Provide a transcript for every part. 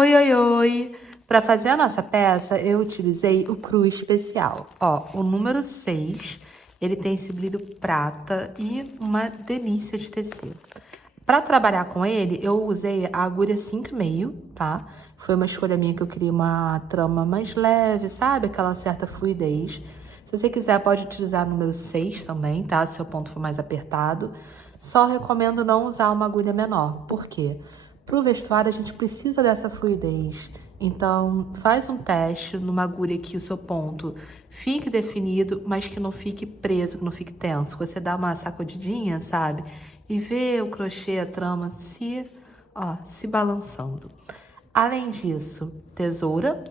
Oi, oi, oi! Para fazer a nossa peça, eu utilizei o cru especial. Ó, o número 6, ele tem esse brilho prata e uma delícia de tecer. Para trabalhar com ele, eu usei a agulha 5,5, tá? Foi uma escolha minha que eu queria uma trama mais leve, sabe? Aquela certa fluidez. Se você quiser, pode utilizar o número 6 também, tá? Se o seu ponto for mais apertado. Só recomendo não usar uma agulha menor. Por quê? Para o vestuário, a gente precisa dessa fluidez. Então, faz um teste numa agulha que o seu ponto fique definido, mas que não fique preso, que não fique tenso. Você dá uma sacudidinha, sabe? E vê o crochê, a trama se balançando. Além disso, tesoura,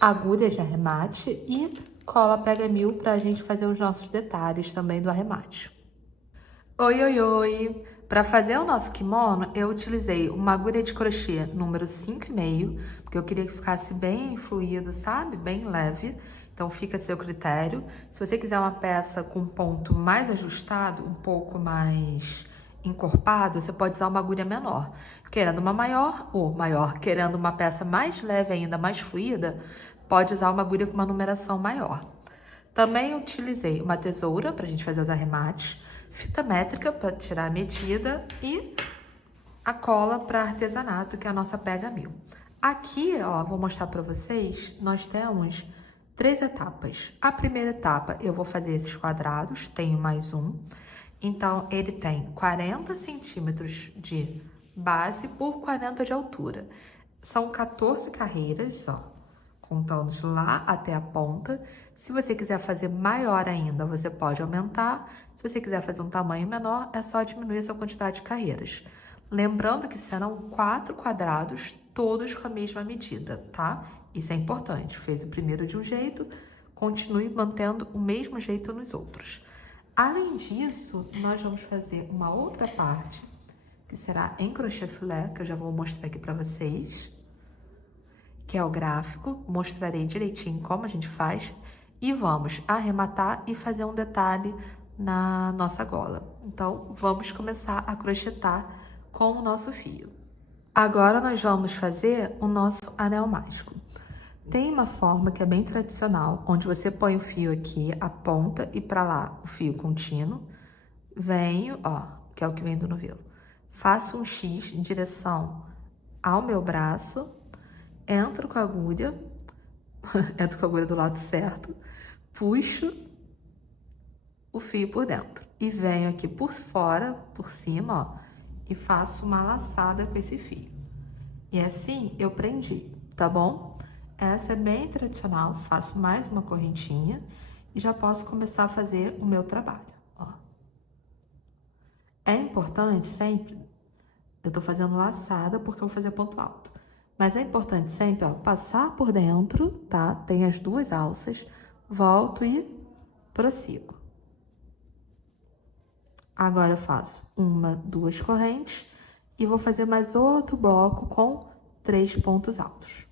agulha de arremate e cola pega-mil para a gente fazer os nossos detalhes também do arremate. Oi, oi, oi! Para fazer o nosso kimono, eu utilizei uma agulha de crochê número 5,5, porque eu queria que ficasse bem fluido, sabe? Bem leve. Então, fica a seu critério. Se você quiser uma peça com ponto mais ajustado, um pouco mais encorpado, você pode usar uma agulha menor. Querendo uma maior ou maior, querendo uma peça mais leve ainda, mais fluida, pode usar uma agulha com uma numeração maior. Também utilizei uma tesoura para a gente fazer os arremates, fita métrica para tirar a medida e a cola para artesanato, que é a nossa pega-mil. Aqui, ó, vou mostrar para vocês, nós temos 3 etapas. A primeira etapa, eu vou fazer esses quadrados, tenho mais um. Então, ele tem 40 centímetros de base por 40 de altura. São 14 carreiras, ó, contando de lá até a ponta. Se você quiser fazer maior ainda, você pode aumentar. Se você quiser fazer um tamanho menor, é só diminuir a sua quantidade de carreiras. Lembrando que serão 4 quadrados, todos com a mesma medida, tá? Isso é importante. Fez o primeiro de um jeito, continue mantendo o mesmo jeito nos outros. Além disso, nós vamos fazer uma outra parte, que será em crochê filé, que eu já vou mostrar aqui para vocês, que é o gráfico. Mostrarei direitinho como a gente faz e vamos arrematar e fazer um detalhe na nossa gola. Então, vamos começar a crochetar com o nosso fio. Agora, nós vamos fazer o nosso anel mágico. Tem uma forma que é bem tradicional, onde você põe o fio aqui, a ponta, e para lá o fio contínuo. Venho, ó, que é o que vem do novelo. Faço um X em direção ao meu braço, entro com a agulha, entro com a agulha do lado certo, puxo o fio por dentro e venho aqui por fora, por cima, ó, e faço uma laçada com esse fio. E assim eu prendi, tá bom? Essa é bem tradicional, faço mais uma correntinha e já posso começar a fazer o meu trabalho, ó. É importante sempre, eu tô fazendo laçada porque eu vou fazer ponto alto, mas é importante sempre, ó, passar por dentro, tá? Tem as 2 alças, volto e prossigo. Agora eu faço 1, 2 correntes e vou fazer mais outro bloco com 3 pontos altos.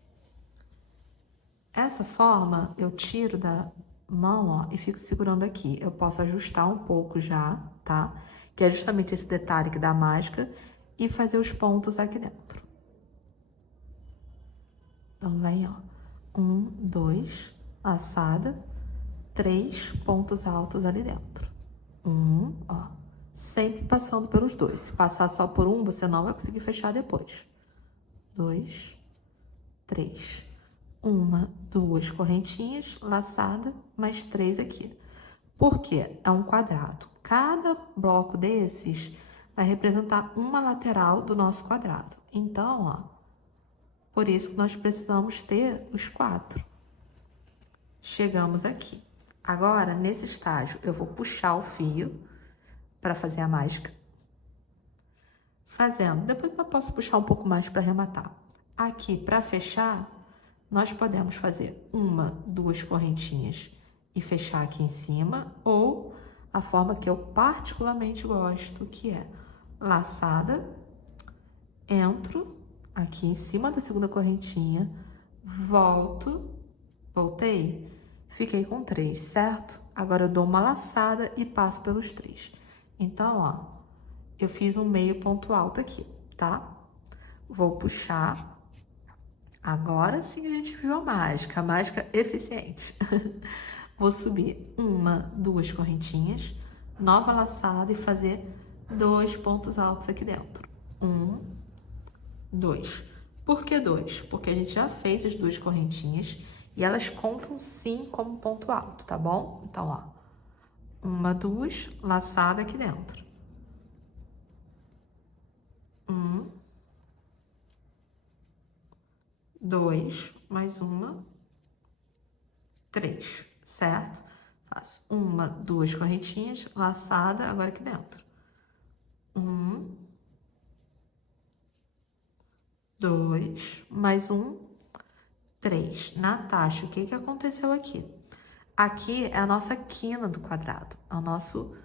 Essa forma eu tiro da mão, ó, e fico segurando aqui. Eu posso ajustar um pouco já, tá? Que é justamente esse detalhe que dá a mágica, e fazer os pontos aqui dentro. Então, vem, ó, 1, 2, laçada, 3 pontos altos ali dentro. Ó, sempre passando pelos 2. Se passar só por um, você não vai conseguir fechar depois. 2, 3. 1, 2 correntinhas, laçada, mais 3 aqui. Por quê? É um quadrado. Cada bloco desses vai representar uma lateral do nosso quadrado. Então, ó, por isso que nós precisamos ter os 4. Chegamos aqui. Agora, nesse estágio, eu vou puxar o fio para fazer a mágica. Fazendo. Depois eu posso puxar um pouco mais para arrematar. Aqui, para fechar, nós podemos fazer 1, 2 correntinhas e fechar aqui em cima, ou a forma que eu particularmente gosto, que é laçada, entro aqui em cima da segunda correntinha, voltei, fiquei com 3, certo? Agora eu dou uma laçada e passo pelos 3. Então, ó, eu fiz um meio ponto alto aqui, tá? Vou puxar Agora sim a gente viu a mágica eficiente. Vou subir uma, duas correntinhas, nova laçada e fazer 2 pontos altos aqui dentro. 1, 2. Por que 2? Porque a gente já fez as 2 correntinhas e elas contam sim como ponto alto, tá bom? Então, ó, uma, duas, laçada aqui dentro. 1, 2, mais uma, 3, certo? Faço uma, duas correntinhas, laçada, agora aqui dentro. 1, 2, mais um, 3. Natasha, o que que aconteceu aqui? Aqui é a nossa quina do quadrado, é o nosso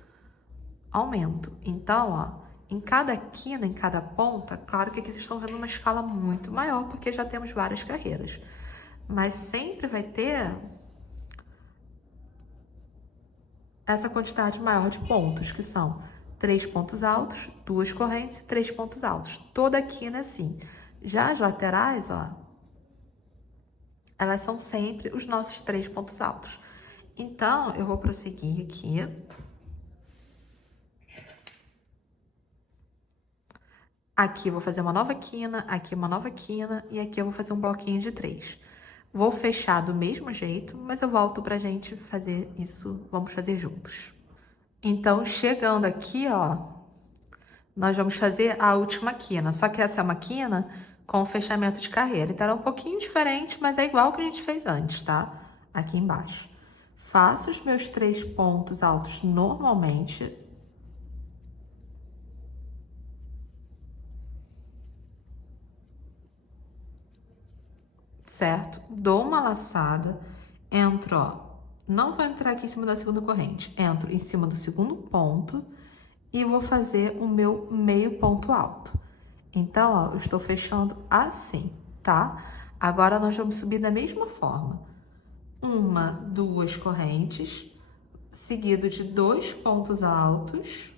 aumento. Então, ó, em cada quina, em cada ponta, claro que aqui vocês estão vendo uma escala muito maior, porque já temos várias carreiras. Mas sempre vai ter essa quantidade maior de pontos, que são 3 pontos altos, 2 correntes e 3 pontos altos. Toda quina é assim. Já as laterais, ó, elas são sempre os nossos 3 pontos altos. Então, eu vou prosseguir aqui. Aqui eu vou fazer uma nova quina, aqui uma nova quina e aqui eu vou fazer um bloquinho de 3. Vou fechar do mesmo jeito, mas eu volto pra gente fazer isso, vamos fazer juntos. Então, chegando aqui, ó, nós vamos fazer a última quina, só que essa é uma quina com fechamento de carreira. Então, é um pouquinho diferente, mas é igual que a gente fez antes, tá? Aqui embaixo. Faço os meus 3 pontos altos normalmente. Certo? Dou uma laçada, entro, ó, não vou entrar aqui em cima da segunda corrente, entro em cima do segundo ponto e vou fazer o meu meio ponto alto. Então, ó, eu estou fechando assim, tá? Agora, nós vamos subir da mesma forma. Uma, duas correntes, seguido de 2 pontos altos.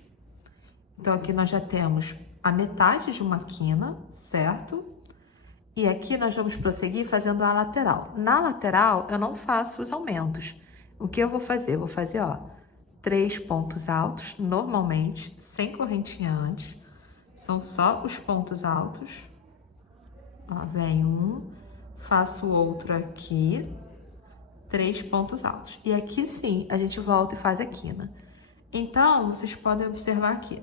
Então, aqui nós já temos a metade de uma quina, certo? E aqui nós vamos prosseguir fazendo a lateral. Na lateral, eu não faço os aumentos. O que eu vou fazer? Eu vou fazer, ó, 3 pontos altos, normalmente, sem correntinha antes. São só os pontos altos. Ó, vem um, faço o outro aqui, 3 pontos altos. E aqui sim, a gente volta e faz a quina. Então, vocês podem observar aqui.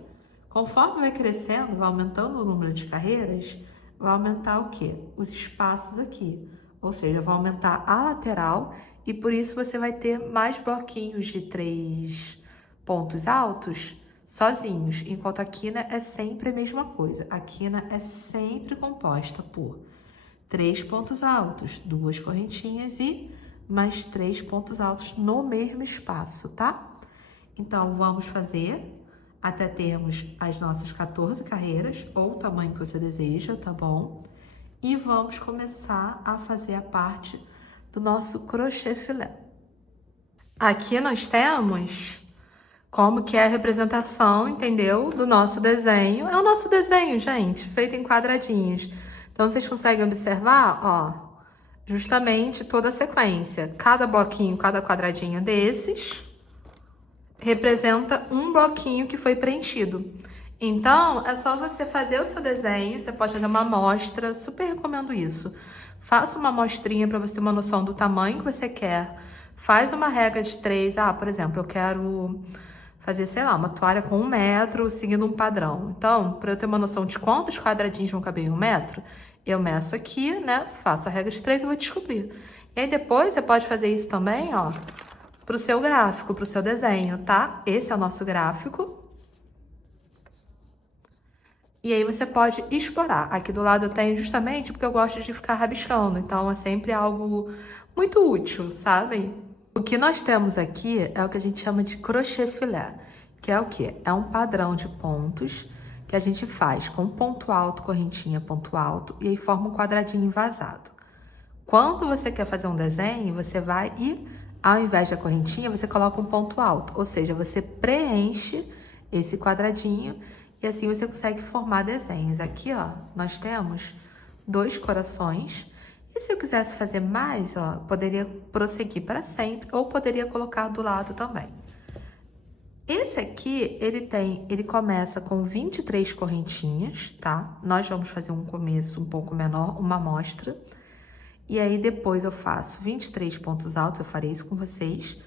Conforme vai crescendo, vai aumentando o número de carreiras, vai aumentar o quê? Os espaços aqui. Ou seja, vai aumentar a lateral e por isso você vai ter mais bloquinhos de 3 pontos altos sozinhos, enquanto a quina é sempre a mesma coisa. A quina é sempre composta por 3 pontos altos, 2 correntinhas e mais 3 pontos altos no mesmo espaço, tá? Então, vamos fazer até termos as nossas 14 carreiras, ou o tamanho que você deseja, tá bom? E vamos começar a fazer a parte do nosso crochê filé. Aqui nós temos como que é a representação, entendeu? Do nosso desenho. É o nosso desenho, gente, feito em quadradinhos. Então, vocês conseguem observar, ó, justamente toda a sequência. Cada bloquinho, cada quadradinho desses representa um bloquinho que foi preenchido. Então, é só você fazer o seu desenho, você pode fazer uma amostra, super recomendo isso. Faça uma amostrinha para você ter uma noção do tamanho que você quer. Faz uma regra de 3, por exemplo, eu quero fazer, sei lá, uma toalha com 1 metro, seguindo um padrão. Então, para eu ter uma noção de quantos quadradinhos vão caber em 1 metro, eu meço aqui, né, faço a regra de 3 e vou descobrir. E aí depois você pode fazer isso também, ó, para o seu gráfico, para o seu desenho, tá? Esse é o nosso gráfico. E aí você pode explorar. Aqui do lado eu tenho justamente porque eu gosto de ficar rabiscando, então é sempre algo muito útil, sabe? O que nós temos aqui é o que a gente chama de crochê filé, que é o quê? É um padrão de pontos que a gente faz com ponto alto, correntinha, ponto alto, e aí forma um quadradinho vazado. Quando você quer fazer um desenho, você vai e, ao invés da correntinha, você coloca um ponto alto, ou seja, você preenche esse quadradinho e assim você consegue formar desenhos. Aqui, ó, nós temos 2 corações E se eu quisesse fazer mais, ó, poderia prosseguir para sempre ou poderia colocar do lado também. Esse aqui, ele começa com 23 correntinhas, tá? Nós vamos fazer um começo um pouco menor, uma amostra. E aí, depois eu faço 23 pontos altos, eu farei isso com vocês.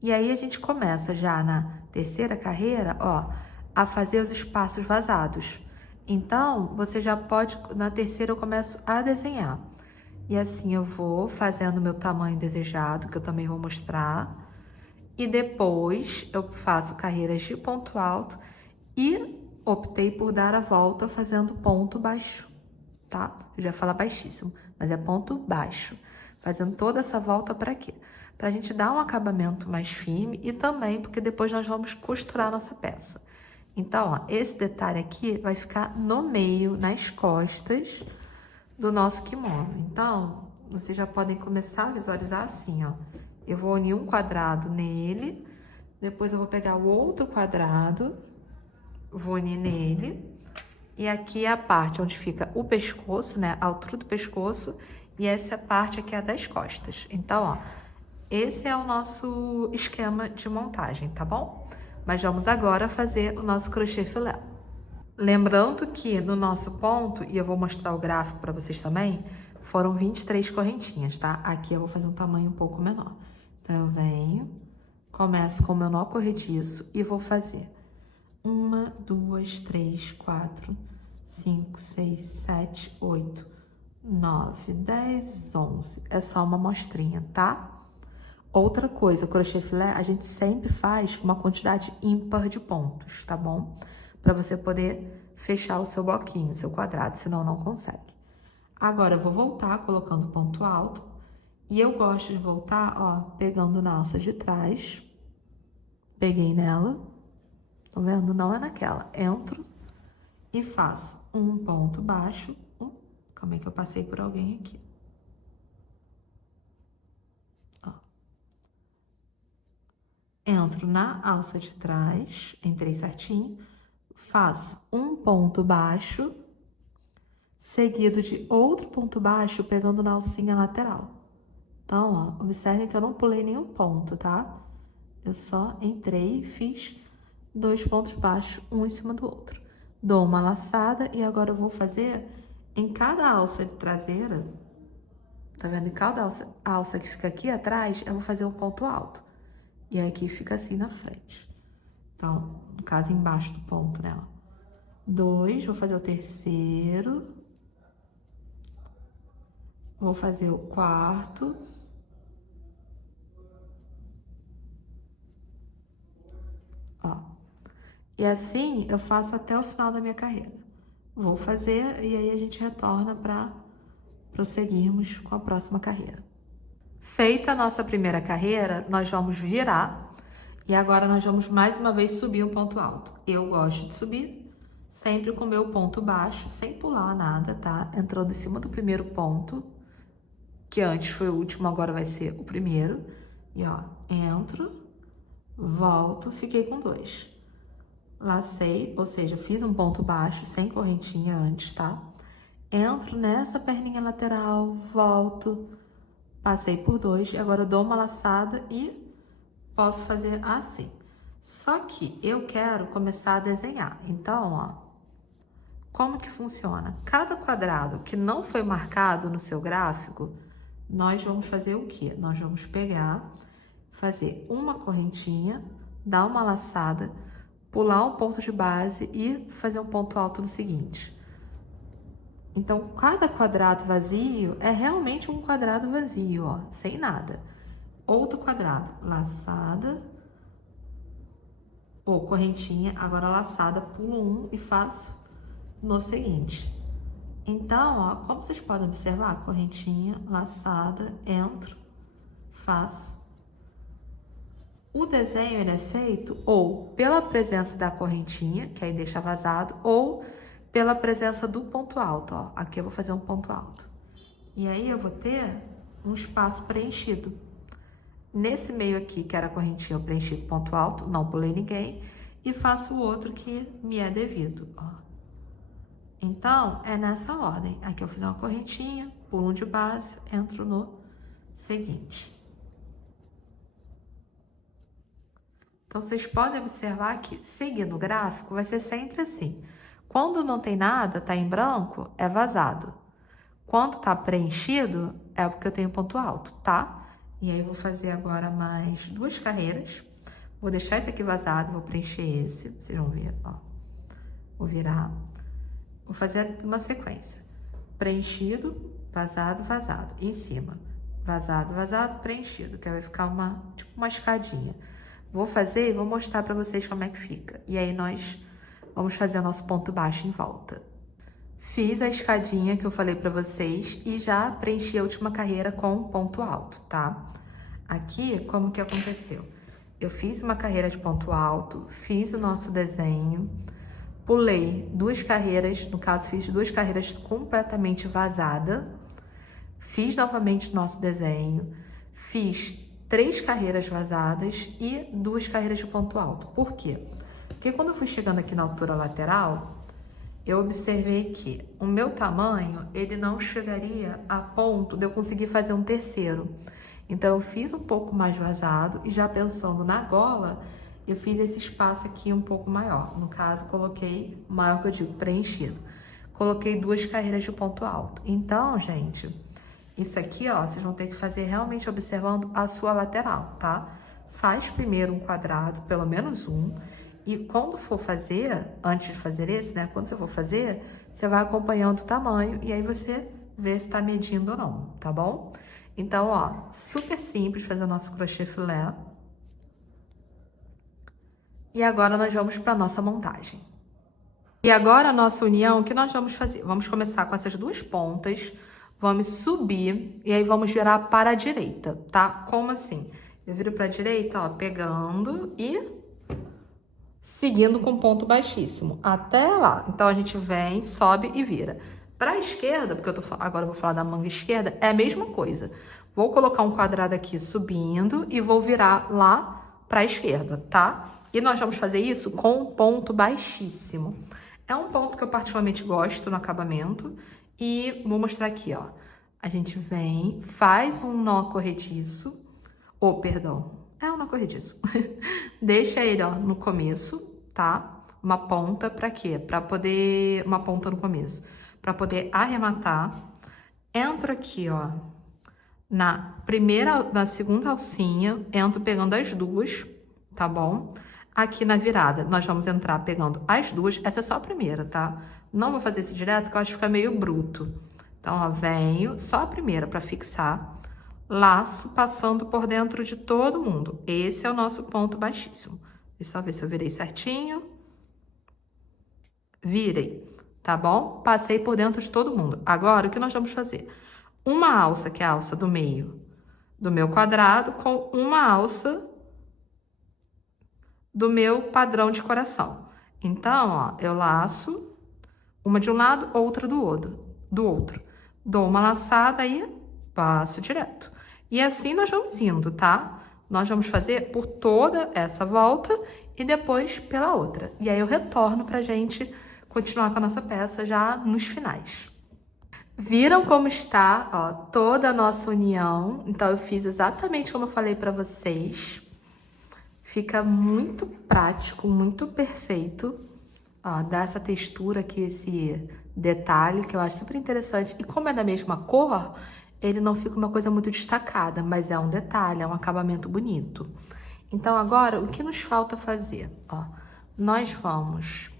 E aí, a gente começa já na terceira carreira, ó, a fazer os espaços vazados. Então, você já pode, na terceira eu começo a desenhar. E assim eu vou fazendo o meu tamanho desejado, que eu também vou mostrar. E depois eu faço carreiras de ponto alto e optei por dar a volta fazendo ponto baixo, tá? Eu já ia falar baixíssimo, mas é ponto baixo. Fazendo toda essa volta para quê? Pra gente dar um acabamento mais firme e também porque depois nós vamos costurar a nossa peça. Então, ó, esse detalhe aqui vai ficar no meio, nas costas do nosso kimono. Então, vocês já podem começar a visualizar assim, ó. Eu vou unir um quadrado nele, depois eu vou pegar o outro quadrado, vou unir nele, e aqui é a parte onde fica o pescoço, né, a altura do pescoço, e essa parte aqui é das costas. Então, ó, esse é o nosso esquema de montagem, tá bom? Mas vamos agora fazer o nosso crochê filé. Lembrando que no nosso ponto, e eu vou mostrar o gráfico para vocês também, foram 23 correntinhas, tá? Aqui eu vou fazer um tamanho um pouco menor. Então, eu venho, começo com o meu nó corrediço e vou fazer 1, 2, 3, 4, 5, 6, 7, 8, 9, 10, 11. É só uma amostrinha, tá? Outra coisa, o crochê filé a gente sempre faz com uma quantidade ímpar de pontos, tá bom? Para você poder fechar o seu bloquinho, o seu quadrado, senão não consegue. Agora, eu vou voltar colocando ponto alto. E eu gosto de voltar, ó, pegando na alça de trás. Peguei nela. Tá vendo? Não é naquela. Entro e faço um ponto baixo. Calma aí que eu passei por alguém aqui. Ó. Entro na alça de trás, entrei certinho. Faço um ponto baixo, seguido de outro ponto baixo, pegando na alcinha lateral. Então, ó, observem que eu não pulei nenhum ponto, tá? Eu só entrei e fiz 2 pontos baixos, um em cima do outro. Dou uma laçada e agora eu vou fazer em cada alça de traseira, tá vendo? Em cada alça que fica aqui atrás, eu vou fazer um ponto alto. E aqui fica assim na frente. Então, no caso, embaixo do ponto, né? 2, vou fazer o terceiro. Vou fazer o quarto. Ó. E assim eu faço até o final da minha carreira. Vou fazer e aí a gente retorna para prosseguirmos com a próxima carreira. Feita a nossa primeira carreira, nós vamos virar e agora nós vamos mais uma vez subir um ponto alto. Eu gosto de subir sempre com o meu ponto baixo, sem pular nada, tá? Entrando em cima do primeiro ponto, que antes foi o último, agora vai ser o primeiro. E ó, entro, volto, fiquei com 2. Lacei, ou seja, fiz um ponto baixo, sem correntinha antes, tá? Entro nessa perninha lateral, volto, passei por 2, agora eu dou uma laçada e posso fazer assim. Só que eu quero começar a desenhar. Então, ó, como que funciona? Cada quadrado que não foi marcado no seu gráfico, nós vamos fazer o quê? Nós vamos pegar, fazer uma correntinha, dar uma laçada, pular um ponto de base e fazer um ponto alto no seguinte. Então, cada quadrado vazio é realmente um quadrado vazio, ó, sem nada. Outro quadrado, laçada, ou correntinha, agora laçada, pulo um e faço no seguinte. Então, ó, como vocês podem observar, correntinha, laçada, entro, faço. O desenho ele é feito ou pela presença da correntinha, que aí deixa vazado, ou pela presença do ponto alto, ó. Aqui eu vou fazer um ponto alto. E aí eu vou ter um espaço preenchido. Nesse meio aqui, que era a correntinha, eu preenchi com ponto alto, não pulei ninguém, e faço o outro que me é devido, ó. Então, é nessa ordem. Aqui eu fiz uma correntinha, pulo um de base, entro no seguinte. Então, vocês podem observar que, seguindo o gráfico, vai ser sempre assim. Quando não tem nada, tá em branco, é vazado. Quando tá preenchido, é porque eu tenho ponto alto, tá? E aí, eu vou fazer agora mais 2 carreiras. Vou deixar esse aqui vazado, vou preencher esse. Vocês vão ver, ó. Vou virar. Vou fazer uma sequência. Preenchido, vazado, vazado. Em cima, vazado, vazado, preenchido. Que aí vai ficar tipo uma escadinha. Vou fazer e vou mostrar pra vocês como é que fica. E aí, nós vamos fazer o nosso ponto baixo em volta. Fiz a escadinha que eu falei pra vocês e já preenchi a última carreira com ponto alto, tá? Aqui, como que aconteceu? Eu fiz uma carreira de ponto alto, fiz o nosso desenho, pulei 2 carreiras, no caso fiz 2 carreiras completamente vazada, fiz novamente o nosso desenho, fiz 3 carreiras vazadas e 2 carreiras de ponto alto. Por quê? Porque quando eu fui chegando aqui na altura lateral, eu observei que o meu tamanho, ele não chegaria a ponto de eu conseguir fazer um terceiro. Então, eu fiz um pouco mais vazado e já pensando na gola, eu fiz esse espaço aqui um pouco maior. No caso, coloquei, maior que eu digo, preenchido. Coloquei 2 carreiras de ponto alto. Então, gente, isso aqui, ó, vocês vão ter que fazer realmente observando a sua lateral, tá? Faz primeiro um quadrado, pelo menos um. E quando for fazer, antes de fazer esse, né? Quando você for fazer, você vai acompanhando o tamanho e aí você vê se tá medindo ou não, tá bom? Então, ó, super simples fazer o nosso crochê filé. E agora nós vamos para nossa montagem. E agora a nossa união, o que nós vamos fazer? Vamos começar com essas 2 pontas, vamos subir e aí vamos virar para a direita, tá? Como assim? Eu viro para a direita, ó, pegando e seguindo com ponto baixíssimo até lá. Então, a gente vem, sobe e vira. Para a esquerda, porque agora eu vou falar da manga esquerda, é a mesma coisa. Vou colocar um quadrado aqui subindo e vou virar lá para a esquerda, tá? E nós vamos fazer isso com ponto baixíssimo. É um ponto que eu particularmente gosto no acabamento e vou mostrar aqui, ó. A gente vem, faz um nó corrediço, um nó corrediço. Deixa ele, ó, no começo, tá? Uma ponta pra quê? Uma ponta no começo. Pra poder arrematar. Entro aqui, ó, na segunda alcinha, entro pegando as 2, tá bom? Aqui na virada, nós vamos entrar pegando as 2, essa é só a primeira, tá? Não vou fazer isso direto, porque eu acho que fica meio bruto. Então, ó, venho, só a primeira pra fixar. Laço passando por dentro de todo mundo. Esse é o nosso ponto baixíssimo. Deixa eu só ver se eu virei certinho. Virei, tá bom? Passei por dentro de todo mundo. Agora, o que nós vamos fazer? Uma alça, que é a alça do meio do meu quadrado, com uma alça do meu padrão de coração. Então, ó, eu laço uma de um lado, outra do outro. Dou uma laçada e passo direto. E assim nós vamos indo, tá? Nós vamos fazer por toda essa volta e depois pela outra. E aí eu retorno pra gente continuar com a nossa peça já nos finais. Viram como está, ó, toda a nossa união? Então, eu fiz exatamente como eu falei pra vocês. Fica muito prático, muito perfeito. Ó, dá essa textura aqui, esse detalhe que eu acho super interessante. E como é da mesma cor, ele não fica uma coisa muito destacada, mas é um detalhe, é um acabamento bonito. Então, agora, o que nos falta fazer? Ó, nós vamos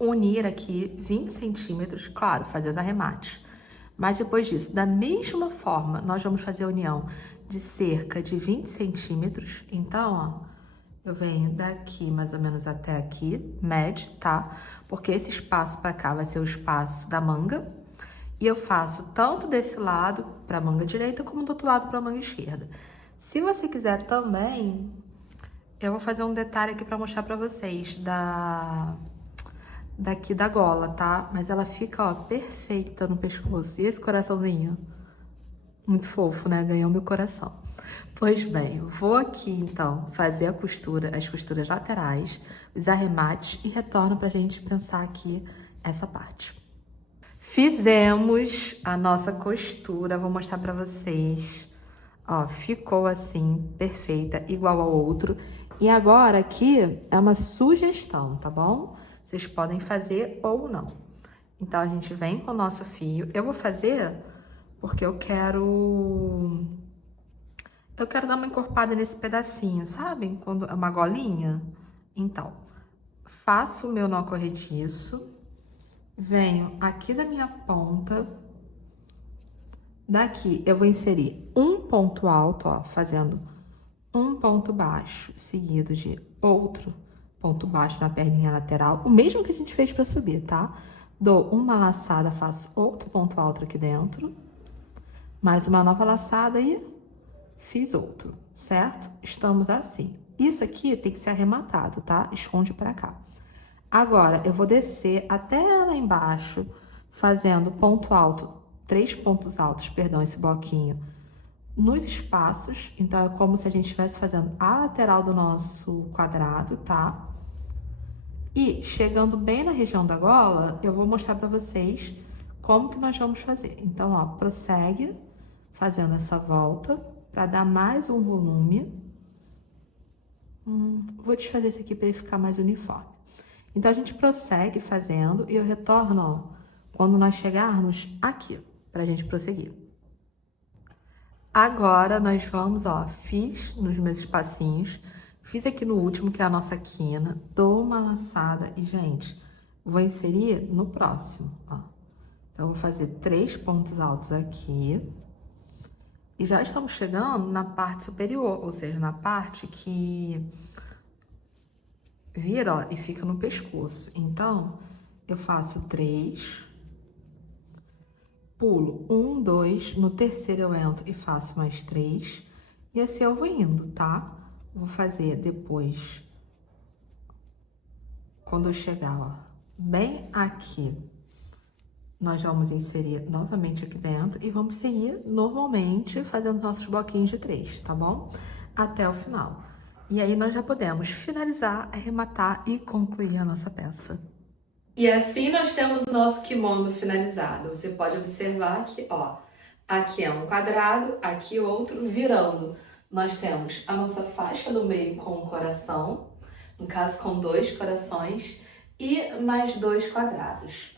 unir aqui 20 centímetros, claro, fazer os arremates. Mas depois disso, da mesma forma, nós vamos fazer a união de cerca de 20 centímetros. Então, ó, eu venho daqui mais ou menos até aqui, mede, tá? Porque esse espaço pra cá vai ser o espaço da manga. E eu faço tanto desse lado pra manga direita, como do outro lado pra manga esquerda. Se você quiser também, eu vou fazer um detalhe aqui pra mostrar pra vocês daqui da gola, tá? Mas ela fica, ó, perfeita no pescoço. E esse coraçãozinho? Muito fofo, né? Ganhou meu coração. Pois bem, vou aqui, então, fazer as costuras laterais, os arremates e retorno pra gente pensar aqui essa parte. Fizemos a nossa costura, vou mostrar pra vocês. Ó, ficou assim, perfeita, igual ao outro. E agora aqui é uma sugestão, tá bom? Vocês podem fazer ou não. Então, a gente vem com o nosso fio. Eu vou fazer porque eu quero dar uma encorpada nesse pedacinho, sabe? Quando é uma golinha. Então, faço o meu nó corretiço. Venho aqui da minha ponta. Daqui eu vou inserir um ponto alto, ó, fazendo um ponto baixo, seguido de outro ponto baixo na perninha lateral, o mesmo que a gente fez para subir, tá? Dou uma laçada, faço outro ponto alto aqui dentro, mais uma nova laçada e fiz outro, certo? Estamos assim. Isso aqui tem que ser arrematado, tá? Esconde pra cá. Agora, eu vou descer até lá embaixo, fazendo ponto alto, 3 pontos altos, perdão, esse bloquinho, nos espaços. Então, é como se a gente estivesse fazendo a lateral do nosso quadrado, tá? E chegando bem na região da gola, eu vou mostrar pra vocês como que nós vamos fazer. Então, ó, prossegue fazendo essa volta pra dar mais um volume. Vou desfazer esse aqui pra ele ficar mais uniforme. Então, a gente prossegue fazendo e eu retorno, ó, quando nós chegarmos aqui, pra gente prosseguir. Agora, nós vamos, ó, fiz nos meus espacinhos, fiz aqui no último, que é a nossa quina, dou uma laçada e, gente, vou inserir no próximo, ó. Então, vou fazer 3 pontos altos aqui. E já estamos chegando na parte superior, ou seja, na parte que vira, ó, e fica no pescoço. Então, eu faço 3, pulo 1, 2, no terceiro eu entro e faço mais 3, e assim eu vou indo, tá? Vou fazer depois, quando eu chegar, ó, bem aqui, nós vamos inserir novamente aqui dentro e vamos seguir normalmente fazendo nossos bloquinhos de 3, tá bom? Até o final. E aí nós já podemos finalizar, arrematar e concluir a nossa peça. E assim nós temos o nosso kimono finalizado. Você pode observar que, ó, aqui é um quadrado, aqui outro, virando. Nós temos a nossa faixa do meio com um coração, no caso com 2 corações, e mais 2 quadrados.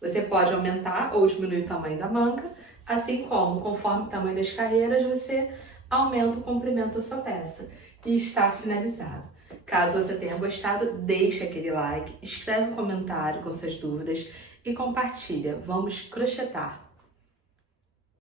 Você pode aumentar ou diminuir o tamanho da manga, assim como, conforme o tamanho das carreiras, você aumenta o comprimento da sua peça. E está finalizado. Caso você tenha gostado, deixe aquele like, escreve um comentário com suas dúvidas e compartilha. Vamos crochetar!